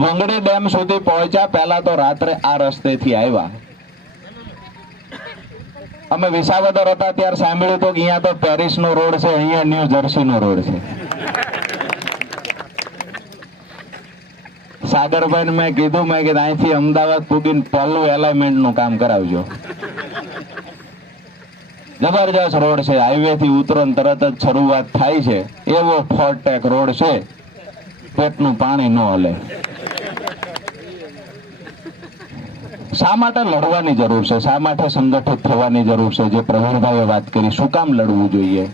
વંગડી dam સુધી પહોંચ્યા પહેલા તો રાત્રે આ રસ્તેથી આવ્યા. અમે વિસાવદર હતા ત્યારે સાંભળ્યું કે અહીંયા તો પેરિસ નો રોડ છે, અહીંયા ન્યૂ જર્સી નો રોડ છે. સાગરભાઈ મેં કીધું, મેં કે અહીંથી અમદાવાદ પૂગીને પહેલું એલાઇમેન્ટનું કામ કરાવજો. જબરજસ્ત રોડ છે હાઈવે થી ઉતરો તરત જ શરૂઆત થાય છે. એવો ફોર્ટેક રોડ છે, પેટનું પાણી ન હલે. શા માટે લડવાની જરૂર છે? શા માટે સંગઠિત થવાની જરૂર છે? જે પ્રવીણભાઈએ વાત કરી, શું કામ લડવું જોઈએ?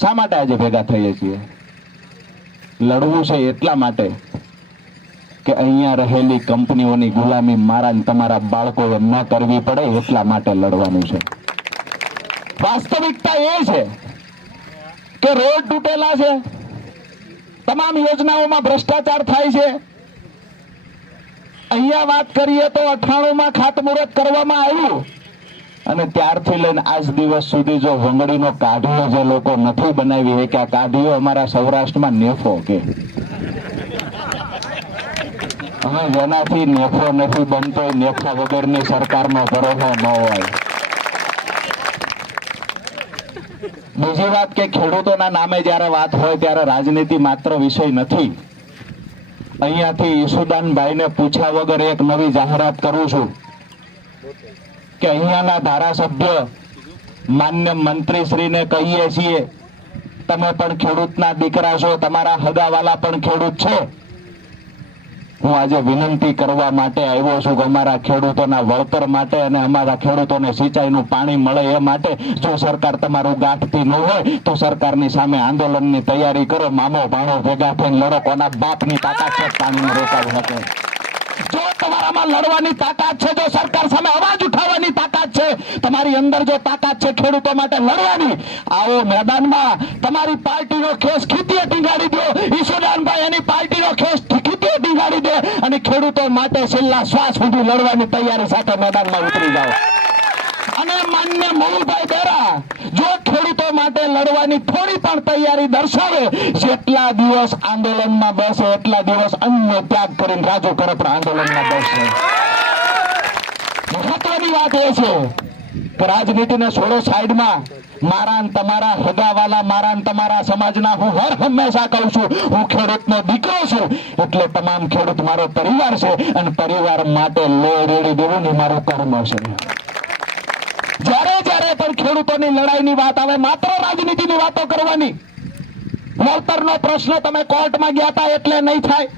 શા માટે આજે ભેગા થઈએ છીએ? લડવું છે એટલા માટે કે અહીંયા રહેલી કંપનીઓની ગુલામી મારા તમારા બાળકોએ ન કરવી પડે એટલા માટે લડવાનું છે. વાસ્તવિકતા એ છે કે રોડ તૂટેલા છે. તમામ યોજનાઓમાં ભ્રષ્ટાચાર થાય છે. અહીંયા વાત કરીએ તો અઠાણું માં ખાતમુહૂર્ત કરવામાં આવ્યું. અને ત્યારથી લઈને આજ દિવસ સુધી જો વંગડીનો કાઢીઓ જે લોકો નથી બનાવી એ કે આ કાઢીઓ અમારા સૌરાષ્ટ્રમાં નેફો કે. હવે જેનાથી નેફો નથી બનતો નેફા વગરની સરકારનો ભરોસો ન હોય. બીજી વાત કે ખેડૂતોના નામે જ્યારે વાત હોય ત્યારે રાજનીતિ માત્ર વિષય નથી. અહીંયાથી ઈસુદાનભાઈને પૂછ્યા વગર એક નવી જાહેરાત કરું છું કે અહીંયાના ધારાસભ્ય માન્ય મંત્રીશ્રીને કહીએ છીએ, તમે પણ ખેડૂતના દીકરા છો, તમારા હગાવાલા પણ ખેડૂત છે. હું આજે વિનંતી કરવા માટે આવ્યો છું કે અમારા ખેડૂતોના વળતર માટે અને અમારા ખેડૂતોને સિંચાઈનું પાણી મળે એ માટે જો સરકાર તમારું ગાંઠતી ન હોય તો સરકારની સામે આંદોલનની તૈયારી કરો. મામો ભાણો ભેગા થઈને લડો. કોના બાપની તાકાત છે પાણીને રોકાવી શકે. જો તમારામાં લડવાની તાકાત છે, જો સરકાર સામે અવાજ ઉઠાવવાની તાકાત છે, તમારી અંદર જો તાકાત છે ખેડૂતો માટે લડવાની, આવો મેદાનમાં તમારી પાર્ટીનો ખેસ ખીતીએ અને ખેડૂતો માટે છેલ્લા શ્વાસ સુધી લડવાની તૈયારી સાથે મેદાનમાં ઉતરી જાઓ. અને માન્ય મોહનભાઈ બેરા જો ખેડૂતો માટે લડવાની થોડી પણ તૈયારી દર્શાવે, જેટલા દિવસ આંદોલનમાં બેસે, એટલા દિવસ અન્ય ત્યાગ કરીને રાજુ કરપડા આંદોલનમાં બેસે. મહત્વની વાત એ છે રાજનીતિને છોડો પરિવાર છે અને પરિવાર માટે લો રેડી દેવું ને મારું કર્મ છે. જ્યારે જ્યારે પણ ખેડૂતોની લડાઈની વાત આવે, માત્ર રાજનીતિની વાતો કરવાની. વળતરનો પ્રશ્ન તમે કોર્ટમાં ગયા હતા એટલે નહીં થાય.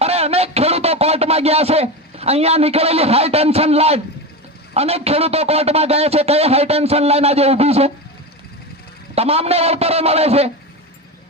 અરે અનેક ખેડૂતો કોર્ટમાં ગયા છે. અહીંયા નીકળેલી હાઈ ટેન્શન લાઈન અનેક ખેડૂતો કોર્ટમાં ગયા છે કઈ હાઈ ટેન્શન લાઈન આજે ઊભી છે. તમામને વળતરો મળે છે.